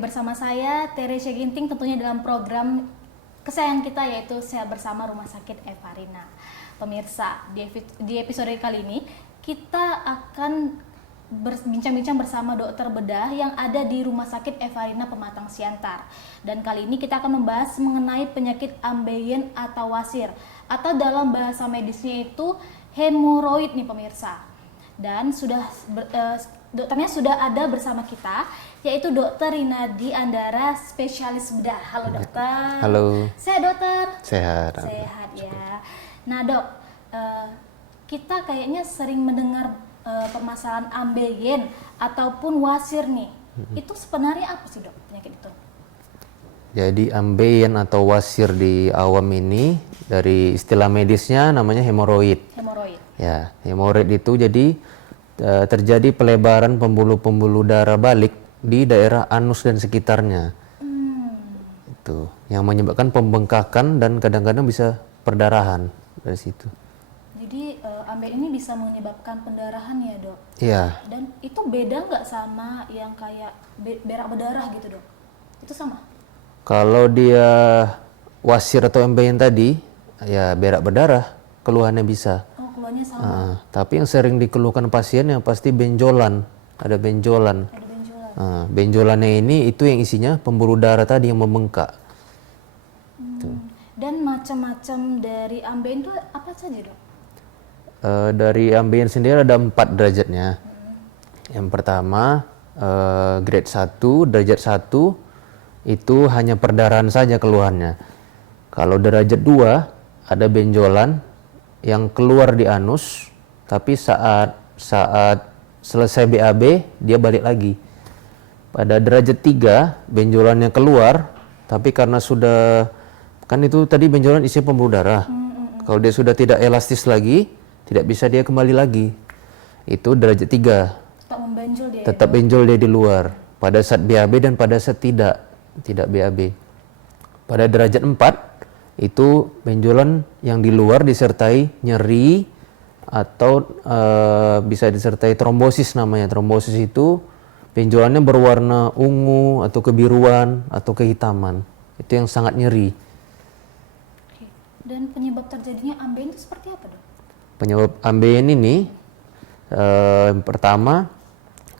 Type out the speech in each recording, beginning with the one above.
bersama saya Teresia Ginting tentunya dalam program kesayangan kita yaitu Sehat Bersama Rumah Sakit Evarina. Pemirsa, di episode kali ini kita akan berbincang-bincang bersama dokter bedah yang ada di Rumah Sakit Evarina Pematang Siantar. Dan kali ini kita akan membahas mengenai penyakit ambeien atau wasir, atau dalam bahasa medisnya itu hemoroid nih pemirsa. Dan dokternya sudah ada bersama kita, yaitu Dokter Rinadi Andara, spesialis bedah. Halo dokter. Halo. Sehat dokter? Sehat. Sehat ya. Nah dok, kita kayaknya sering mendengar permasalahan ambeien ataupun wasir nih. Itu sebenarnya apa sih dok penyakit itu? Jadi ambeien atau wasir di awam ini dari istilah medisnya namanya hemoroid. Hemoroid. Ya, hemoroid itu jadi terjadi pelebaran pembuluh-pembuluh darah balik di daerah anus dan sekitarnya. Itu yang menyebabkan pembengkakan dan kadang-kadang bisa perdarahan dari situ. Jadi ambeien ini bisa menyebabkan pendarahan ya dok? Iya. Dan itu beda nggak sama yang kayak berak berdarah gitu dok? Itu sama? Kalau dia wasir atau ambeien tadi, ya berak berdarah, keluhannya bisa. Oh keluarnya sama? Tapi yang sering dikeluhkan pasien yang pasti benjolan, ada benjolan. Ada benjolan? Benjolannya ini itu yang isinya pembuluh darah tadi yang membengkak. Dan macam-macam dari ambeien itu apa saja dok? Dari ambeien sendiri ada 4 derajatnya. Yang pertama grade 1, derajat 1 itu hanya perdarahan saja keluhannya. Kalau derajat 2 ada benjolan yang keluar di anus, tapi saat selesai BAB dia balik lagi. Pada derajat 3 benjolannya keluar, tapi karena sudah kan itu tadi benjolan isi pembuluh darah. Kalau dia sudah tidak elastis lagi, tidak bisa dia kembali lagi. Itu derajat 3. Tetap membenjol dia? Tetap benjol dia di luar. Pada saat BAB dan pada saat tidak BAB. Pada derajat 4, itu benjolan yang di luar disertai nyeri atau bisa disertai trombosis namanya. Trombosis itu benjolannya berwarna ungu atau kebiruan atau kehitaman. Itu yang sangat nyeri. Oke. Dan penyebab terjadinya ambeien itu seperti apa dok? Penyebab ambeien ini pertama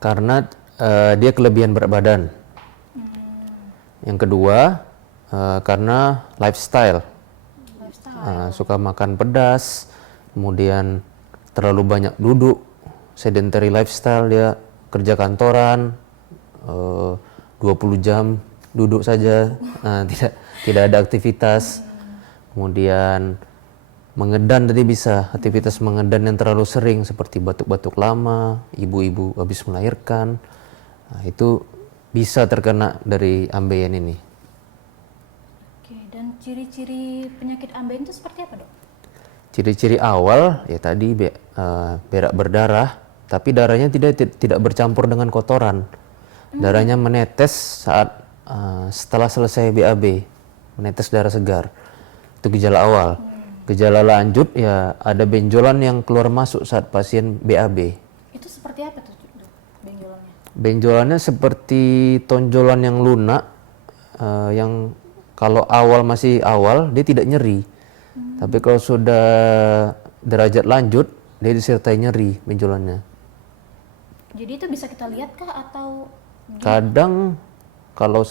karena dia kelebihan berat badan. Yang kedua karena lifestyle. Suka makan pedas, kemudian terlalu banyak duduk, sedentary lifestyle, dia kerja kantoran 20 jam duduk saja, tidak ada aktivitas. Kemudian mengedan tadi bisa, aktivitas mengedan yang terlalu sering seperti batuk-batuk lama, ibu-ibu habis melahirkan. Itu bisa terkena dari ambeien ini. Oke, dan ciri-ciri penyakit ambeien itu seperti apa dok? Ciri-ciri awal ya tadi berak berdarah, tapi darahnya tidak bercampur dengan kotoran. Darahnya menetes saat setelah selesai BAB, menetes darah segar. Itu gejala awal. Gejala lanjut ya ada benjolan yang keluar masuk saat pasien BAB. Itu seperti apa tuh dok, benjolannya? Benjolannya seperti tonjolan yang lunak, yang kalau masih awal dia tidak nyeri. Tapi kalau sudah derajat lanjut dia disertai nyeri benjolannya. Jadi itu bisa kita lihat kah atau? Kadang kalau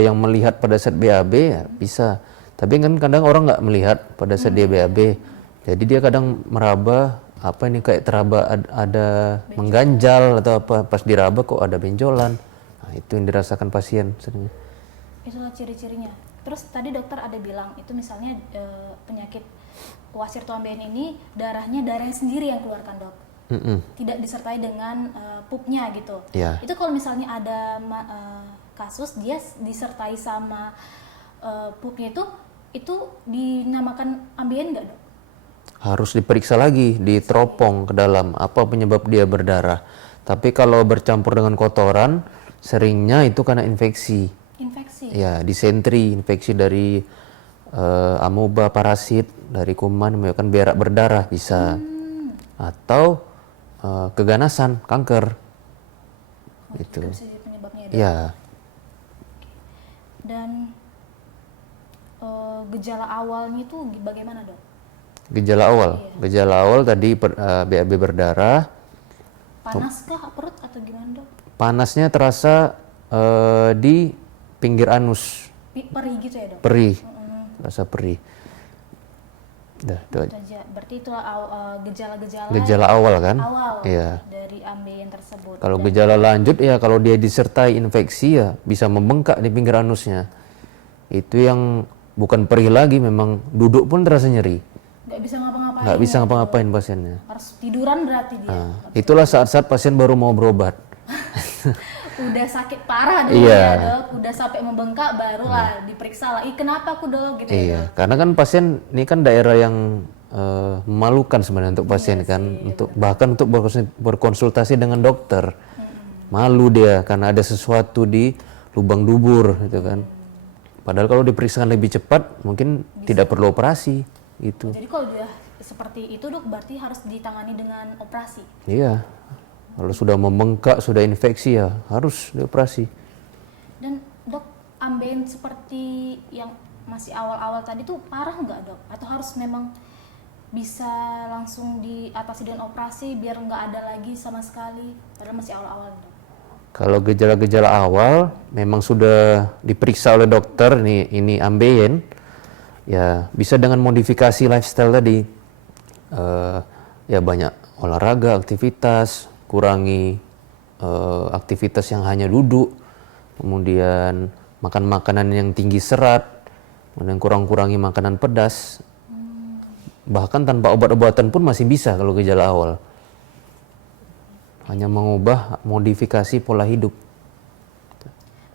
yang melihat pada saat BAB ya bisa. Tapi kan kadang orang nggak melihat pada saat dia BAB. Jadi dia kadang meraba, apa ini kayak teraba ada mengganjal atau apa, pas diraba kok ada benjolan. Nah, itu yang dirasakan pasien seringnya. Itulah ciri-cirinya. Terus tadi dokter ada bilang itu misalnya penyakit wasir atau ambeien ini darahnya sendiri yang keluarkan dok. Tidak disertai dengan pupnya gitu. Ya. Itu kalau misalnya ada kasus dia disertai sama pupnya itu dinamakan ambeien nggak dok? Harus diperiksa lagi, diteropong ke dalam apa penyebab dia berdarah. Tapi kalau bercampur dengan kotoran, seringnya itu karena infeksi. Infeksi? Ya, disentri, infeksi dari amoeba, parasit, dari kuman, menyebabkan berak berdarah bisa. Atau keganasan, kanker. Itu bisa jadi penyebabnya dok? Ya. Dan gejala awalnya itu bagaimana dok? Gejala awal tadi BAB berdarah. Panas kah perut atau gimana dok? Panasnya terasa di pinggir anus. Perih gitu ya dok? Perih, terasa perih. Dah, itu aja. Berarti itu gejala-gejala Gejala awal kan? awal Iya. dari ambeien tersebut. Kalau gejala lanjut ya kalau dia disertai infeksi ya bisa membengkak di pinggir anusnya. Itu yang bukan perih lagi, memang duduk pun terasa nyeri. Nggak bisa ngapa-ngapain. Nggak bisa ngapa-ngapain pasiennya. Harus tiduran berarti dia. Nah, itulah saat-saat pasien baru mau berobat. Udah sakit parah dulu ya dok, udah sampai membengkak barulah diperiksa lah. Kenapa aku dok gitu ya Iya, dok? karena kan pasien ini kan daerah yang memalukan sebenarnya untuk pasien kan, bahkan untuk berkonsultasi dengan dokter. Malu dia karena ada sesuatu di lubang dubur gitu kan. Padahal kalau diperiksakan lebih cepat mungkin tidak perlu operasi gitu. Jadi kalau dia seperti itu dok, berarti harus ditangani dengan operasi. Iya. Kalau sudah membengkak, sudah infeksi ya harus dioperasi. Dan dok, ambeien seperti yang masih awal-awal tadi tuh parah nggak dok? Atau harus memang bisa langsung diatasi dengan operasi biar nggak ada lagi sama sekali? Padahal masih awal-awal dok. Kalau gejala-gejala awal memang sudah diperiksa oleh dokter ini ambeien, ya bisa dengan modifikasi lifestyle tadi. Ya banyak olahraga, aktivitas, kurangi aktivitas yang hanya duduk, kemudian makan makanan yang tinggi serat, kemudian kurangi makanan pedas. Bahkan tanpa obat-obatan pun masih bisa kalau gejala awal. Hanya mengubah modifikasi pola hidup.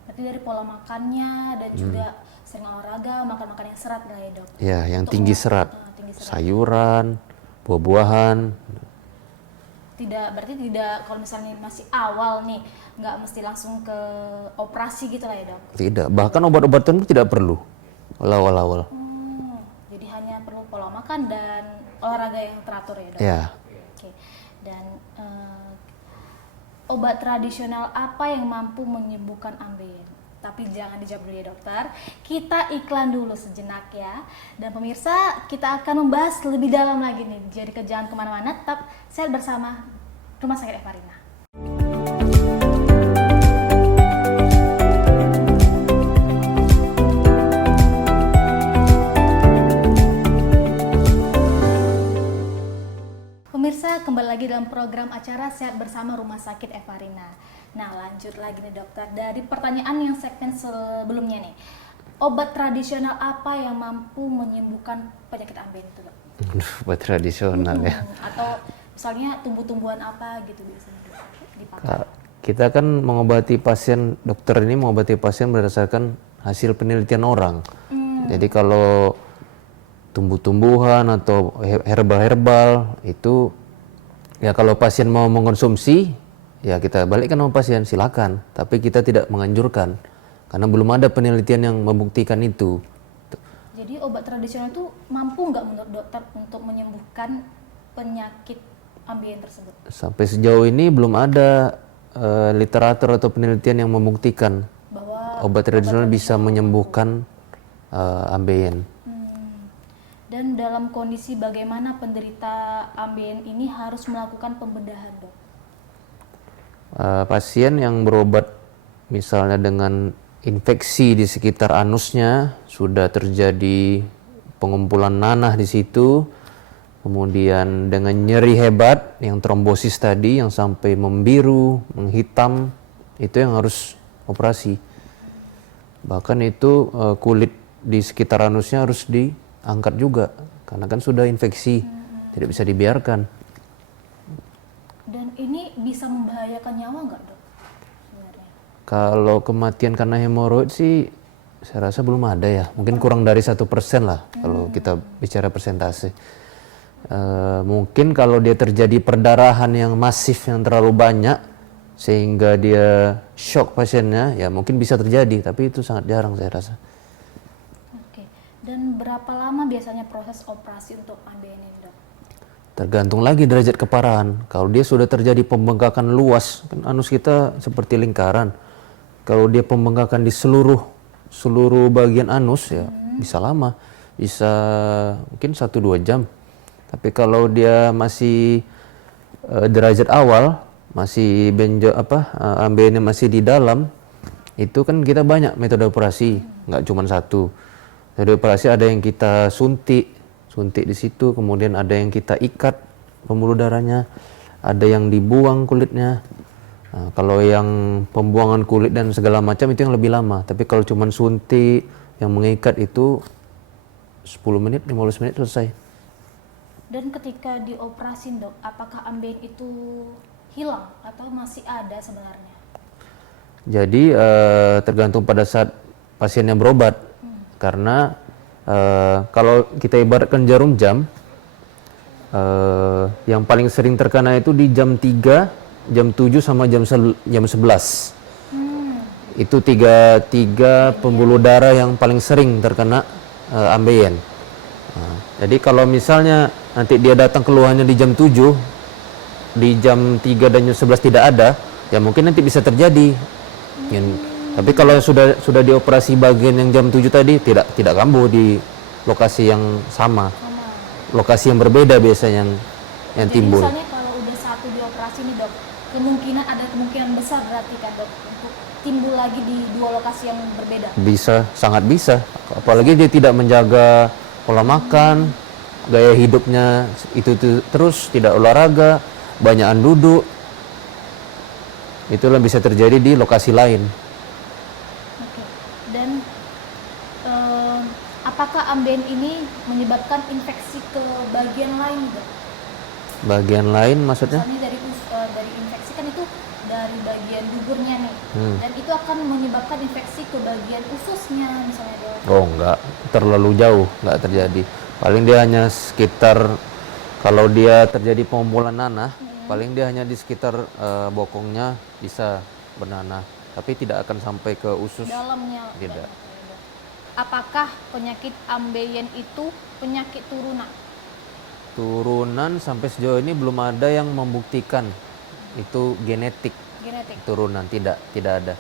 Berarti dari pola makannya dan juga sering olahraga, makan yang serat lah ya dok? Ya, yang tinggi serat. Tinggi serat. Sayuran, buah-buahan. Berarti tidak, kalau misalnya masih awal nih, nggak mesti langsung ke operasi gitu lah ya dok? Tidak, bahkan obat-obatan pun tidak perlu awal-awal. Jadi hanya perlu pola makan dan olahraga yang teratur ya dok? Ya, Oke. Dan obat tradisional apa yang mampu menyembuhkan ambeien? Tapi jangan dijawab dulu ya dokter. Kita iklan dulu sejenak ya. Dan pemirsa, kita akan membahas lebih dalam lagi nih. Jadi jangan kemana-mana, tetap saya bersama Rumah Sakit Evarina. Pemirsa, kembali lagi dalam program acara Sehat Bersama Rumah Sakit Evarina. Nah, lanjut lagi nih dokter. Dari pertanyaan yang segmen sebelumnya nih, obat tradisional apa yang mampu menyembuhkan penyakit ambeien itu dok? obat tradisional ya. Atau misalnya tumbuh-tumbuhan apa gitu biasanya dipakai? Kita kan mengobati pasien, dokter ini mengobati pasien berdasarkan hasil penelitian orang. Jadi kalau tumbuh-tumbuhan atau herbal-herbal itu ya kalau pasien mau mengkonsumsi ya kita balikkan sama pasien, silakan, tapi kita tidak menganjurkan karena belum ada penelitian yang membuktikan itu. Jadi obat tradisional itu mampu nggak menurut dokter untuk menyembuhkan penyakit ambeien tersebut? Sampai sejauh ini belum ada literatur atau penelitian yang membuktikan Bahwa obat tradisional bisa menyembuhkan ambeien. Dan dalam kondisi bagaimana penderita ambeien ini harus melakukan pembedahan dok? Pasien yang berobat misalnya dengan infeksi di sekitar anusnya, sudah terjadi pengumpulan nanah di situ, kemudian dengan nyeri hebat yang trombosis tadi yang sampai membiru, menghitam, itu yang harus operasi. Bahkan itu kulit di sekitar anusnya harus diangkat juga karena kan sudah infeksi, tidak bisa dibiarkan. Dan ini bisa membahayakan nyawa nggak dok? Sebenarnya? Kalau kematian karena hemoroid sih saya rasa belum ada ya, mungkin kurang dari 1% lah kalau kita bicara persentase. Mungkin kalau dia terjadi perdarahan yang masif yang terlalu banyak sehingga dia shock pasiennya, ya mungkin bisa terjadi, tapi itu sangat jarang saya rasa. Oke. Dan berapa lama biasanya proses operasi untuk ambeien ini dok? Tergantung lagi derajat keparahan. Kalau dia sudah terjadi pembengkakan luas, kan anus kita seperti lingkaran. Kalau dia pembengkakan di seluruh seluruh bagian anus ya bisa lama, bisa mungkin 1-2 jam. Tapi kalau dia masih derajat awal, masih ambeien masih di dalam, itu kan kita banyak metode operasi, nggak cuma satu. Metode operasi ada yang kita suntik di situ, kemudian ada yang kita ikat pembuluh darahnya, ada yang dibuang kulitnya. Nah, kalau yang pembuangan kulit dan segala macam itu yang lebih lama. Tapi kalau cuma suntik, yang mengikat itu 10 menit, 15 menit selesai. Dan ketika dioperasi dok, apakah ambeien itu hilang atau masih ada sebenarnya? Jadi tergantung pada saat pasiennya berobat. Karena kalau kita ibaratkan jarum jam, yang paling sering terkena itu di jam 3, jam 7 sama jam 11. Itu tiga pembuluh darah yang paling sering terkena ambeien. Nah, jadi kalau misalnya nanti dia datang keluhannya di jam 7, di jam 3 dan jam 11 tidak ada, ya mungkin nanti bisa terjadi. Tapi kalau sudah dioperasi bagian yang jam 7 tadi, tidak kambuh di lokasi yang sama. Lokasi yang berbeda biasanya yang Jadi timbul. misalnya kalau udah satu dioperasi nih dok, ada kemungkinan besar berarti kan dok untuk timbul lagi di dua lokasi yang berbeda. Bisa, sangat bisa. Apalagi dia tidak menjaga pola makan, gaya hidupnya itu terus, tidak olahraga, banyakan duduk. Itulah bisa terjadi di lokasi lain. Oke. Dan apakah ambeien ini menyebabkan infeksi ke bagian lain dok? Bagian lain maksudnya? Misalnya dari infeksi kan itu dari bagian duburnya nih, dan itu akan menyebabkan infeksi ke bagian ususnya misalnya dok. Oh enggak, terlalu jauh, enggak terjadi. Paling dia hanya sekitar, kalau dia terjadi pengumpulan nanah, paling dia hanya di sekitar bokongnya bisa bernanah, tapi tidak akan sampai ke usus. Dalamnya Tidak. Apakah penyakit ambeien itu penyakit turunan? Turunan sampai sejauh ini belum ada yang membuktikan itu genetik. Turunan tidak ada.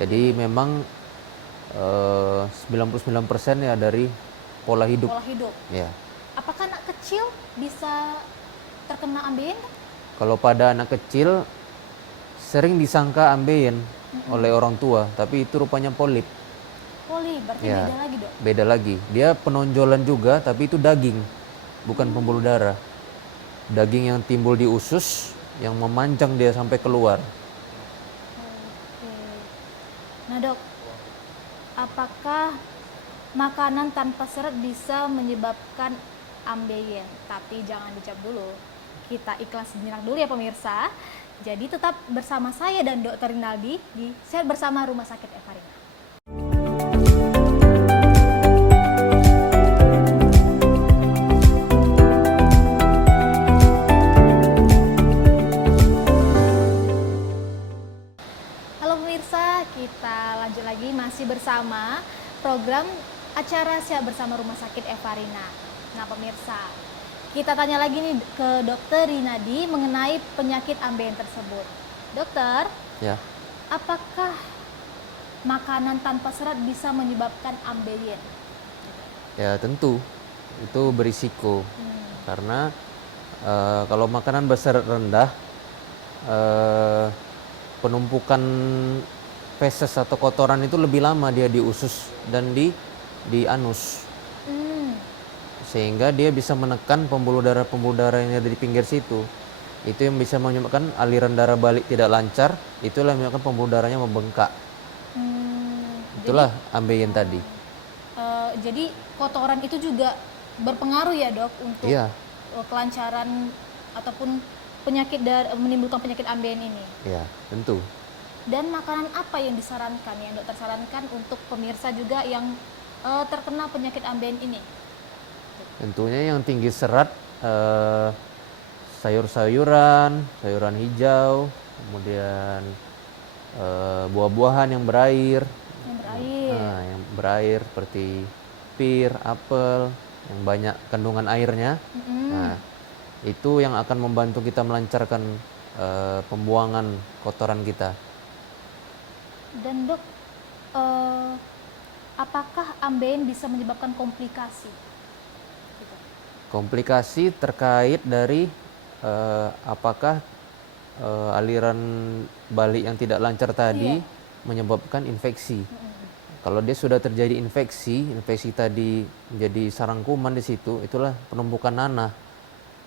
Jadi memang 99% ya dari pola hidup. Ya. Apakah anak kecil bisa terkena ambeien? Kalau pada anak kecil sering disangka ambeien oleh orang tua, tapi itu rupanya polip. Berarti Ya, beda lagi dok? beda lagi. Dia penonjolan juga, tapi itu daging, bukan pembuluh darah. Daging yang timbul di usus, yang memanjang dia sampai keluar. Oke. Nah dok, apakah makanan tanpa serat bisa menyebabkan ambeien? Tapi jangan dijawab dulu. Kita ikhlas sejenak dulu ya pemirsa. Jadi tetap bersama saya dan Dr. Rinaldi di Sehat Bersama Rumah Sakit Evarina. Kita lanjut lagi masih bersama program acara Sehat Bersama Rumah Sakit Evarina. Nah pemirsa, kita tanya lagi nih ke Dr. Rinaldi mengenai penyakit ambeien tersebut. Dokter, Ya. apakah makanan tanpa serat bisa menyebabkan ambeien? Ya tentu, itu berisiko. Karena kalau makanan berserat rendah, penumpukan feses atau kotoran itu lebih lama dia di usus dan di anus. Sehingga dia bisa menekan pembuluh darah yang ada di pinggir situ. Itu yang bisa menyebabkan aliran darah balik tidak lancar, itulah yang menyebabkan pembuluh darahnya membengkak. Itulah ambeien tadi. Jadi kotoran itu juga berpengaruh ya dok untuk kelancaran ataupun menimbulkan penyakit ambeien ini? Iya, tentu. Dan makanan apa yang disarankan, yang dokter sarankan untuk pemirsa juga yang terkena penyakit ambeien ini? Tentunya yang tinggi serat, sayur-sayuran hijau, kemudian buah-buahan yang berair. Yang berair seperti pir, apel, yang banyak kandungan airnya. Nah, itu yang akan membantu kita melancarkan pembuangan kotoran kita. Dan dok, apakah ambeien bisa menyebabkan komplikasi? Gitu. Komplikasi terkait dari apakah aliran balik yang tidak lancar tadi menyebabkan infeksi. Kalau dia sudah terjadi infeksi tadi menjadi sarang kuman di situ, itulah penumpukan nanah.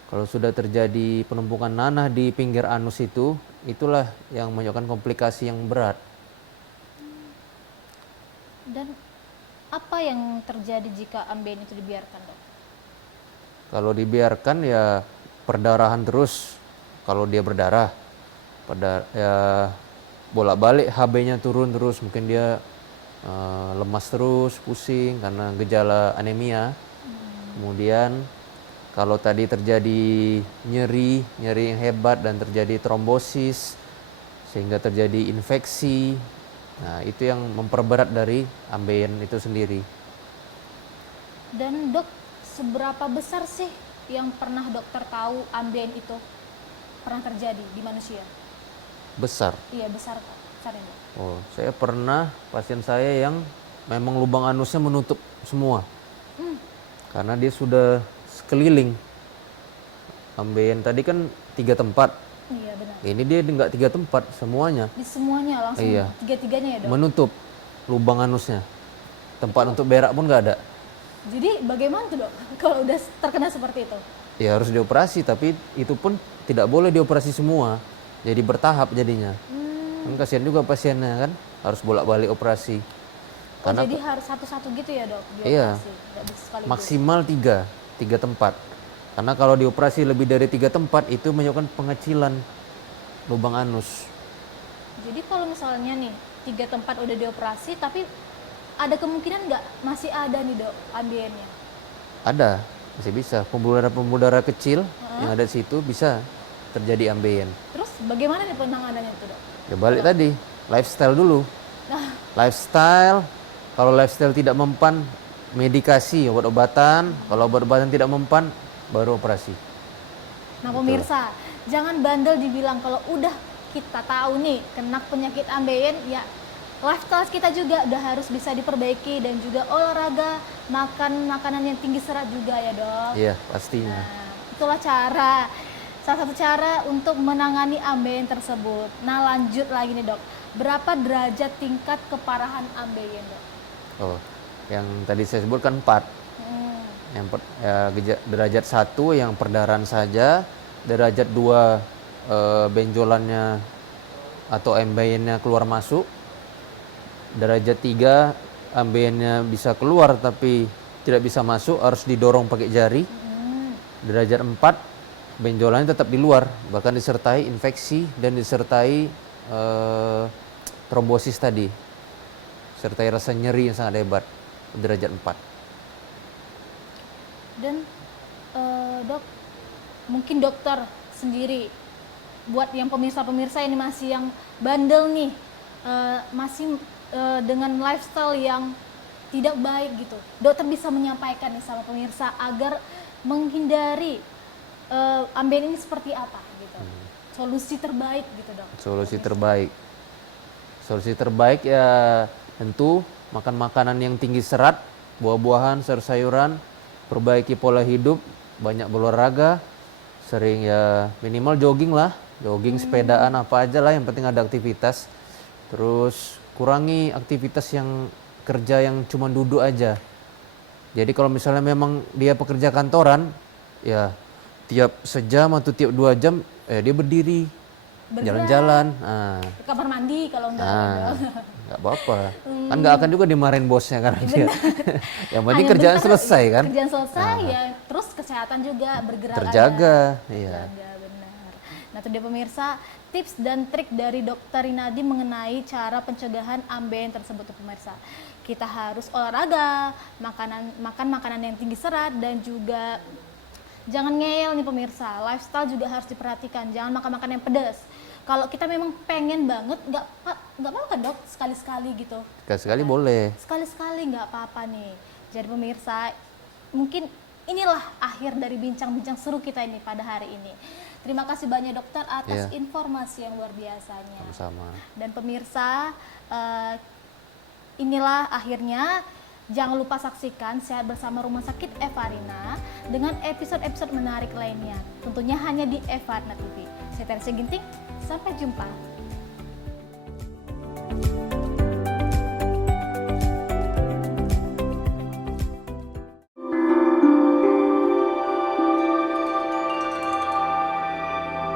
Kalau sudah terjadi penumpukan nanah di pinggir anus itu, itulah yang menyebabkan komplikasi yang berat. Dan apa yang terjadi jika ambeien itu dibiarkan, dok? Kalau dibiarkan ya perdarahan terus. Kalau dia berdarah, ya bolak-balik HB-nya turun terus, mungkin dia lemas terus, pusing karena gejala anemia. Kemudian kalau tadi terjadi nyeri yang hebat dan terjadi trombosis sehingga terjadi infeksi, nah itu yang memperberat dari ambeien itu sendiri. Dan dok, seberapa besar sih yang pernah dokter tahu ambeien itu pernah terjadi di manusia? Besar. Iya, besar ya, dok. Oh, saya pernah pasien saya yang memang lubang anusnya menutup semua. Karena dia sudah sekeliling. Ambeien tadi kan 3 tempat. Iya, benar. Ini dia nggak 3 tempat, semuanya. Di semuanya langsung, Iya. tiga-tiganya ya, dok? Menutup lubang anusnya. Tempat untuk berak pun nggak ada. Jadi bagaimana tuh, dok, kalau udah terkena seperti itu? Ya harus dioperasi, tapi itu pun tidak boleh dioperasi semua. Jadi bertahap jadinya. Kan kasihan juga pasiennya kan, harus bolak-balik operasi. Karena jadi harus satu-satu gitu ya, dok, iya, dioperasi? Nggak bisa sekaligus? maksimal 3 tempat. Karena kalau dioperasi lebih dari 3 tempat itu menyebabkan pengecilan lubang anus. Jadi kalau misalnya nih 3 tempat udah dioperasi, tapi ada kemungkinan nggak masih ada nih, dok, ambeiennya? Ada, masih bisa. Pembuluh darah kecil yang ada di situ bisa terjadi ambeien. Terus bagaimana nih penanganannya itu, dok? Ya balik tadi, lifestyle dulu. Nah, Lifestyle, kalau lifestyle tidak mempan, medikasi, obat-obatan. Kalau obat-obatan tidak mempan, baru operasi. nah pemirsa, jangan bandel dibilang kalau udah kita tahu nih kena penyakit ambeien, ya lifestyle kita juga udah harus bisa diperbaiki dan juga olahraga, makan makanan yang tinggi serat juga ya, dok. Iya, pastinya. Nah, itulah salah satu cara untuk menangani ambeien tersebut. Nah, lanjut lagi nih, dok. Berapa derajat tingkat keparahan ambeien, dok? Oh, yang tadi saya sebutkan 4. Yang derajat 1 yang perdarahan saja, derajat 2 benjolannya atau ambeiennya keluar masuk. Derajat 3 ambeiennya bisa keluar tapi tidak bisa masuk, harus didorong pakai jari. Derajat 4 benjolannya tetap di luar, bahkan disertai infeksi dan disertai trombosis tadi, sertai rasa nyeri yang sangat hebat. Derajat 4. Dan dok, mungkin dokter sendiri buat yang pemirsa-pemirsa ini masih yang bandel nih, masih dengan lifestyle yang tidak baik gitu, dokter bisa menyampaikan nih sama pemirsa agar menghindari ambeien ini seperti apa gitu, solusi terbaik gitu, dok? Solusi terbaik ya tentu makan makanan yang tinggi serat, buah-buahan, sayur-sayuran, perbaiki pola hidup, banyak berolahraga, sering ya minimal jogging lah, sepedaan apa aja lah, yang penting ada aktivitas. Terus kurangi aktivitas yang kerja yang cuma duduk aja. Jadi kalau misalnya memang dia pekerja kantoran, ya tiap sejam atau tiap 2 jam dia berdiri, jalan-jalan. Ke kamar mandi kalau enggak. Nggak apa-apa. Kan nggak akan juga dimarahin bosnya karena dia. Yang penting kerjaan selesai kan. Kerjaan selesai ya, terus kesehatan juga bergerak terjaga. ada. Iya. Terjaga, benar. Nah, itu dia pemirsa, tips dan trik dari Dr. Rinaldi mengenai cara pencegahan ambeien tersebut tuh pemirsa. Kita harus olahraga, makan makanan yang tinggi serat, dan juga jangan ngeyel nih pemirsa. Lifestyle juga harus diperhatikan. Jangan makan makanan yang pedas. Kalau kita memang pengen banget, nggak apa-apa kan, dok, sekali-sekali gitu. Sekali-sekali boleh. Sekali-sekali nggak apa-apa nih. Jadi pemirsa, mungkin inilah akhir dari bincang-bincang seru kita ini pada hari ini. Terima kasih banyak dokter atas informasi yang luar biasanya. Sama-sama. Dan pemirsa, inilah akhirnya Jangan lupa saksikan Sehat Bersama Rumah Sakit Evarina dengan episode-episode menarik lainnya. Tentunya hanya di Evarina TV. Saya Teresia Ginting, sampai jumpa.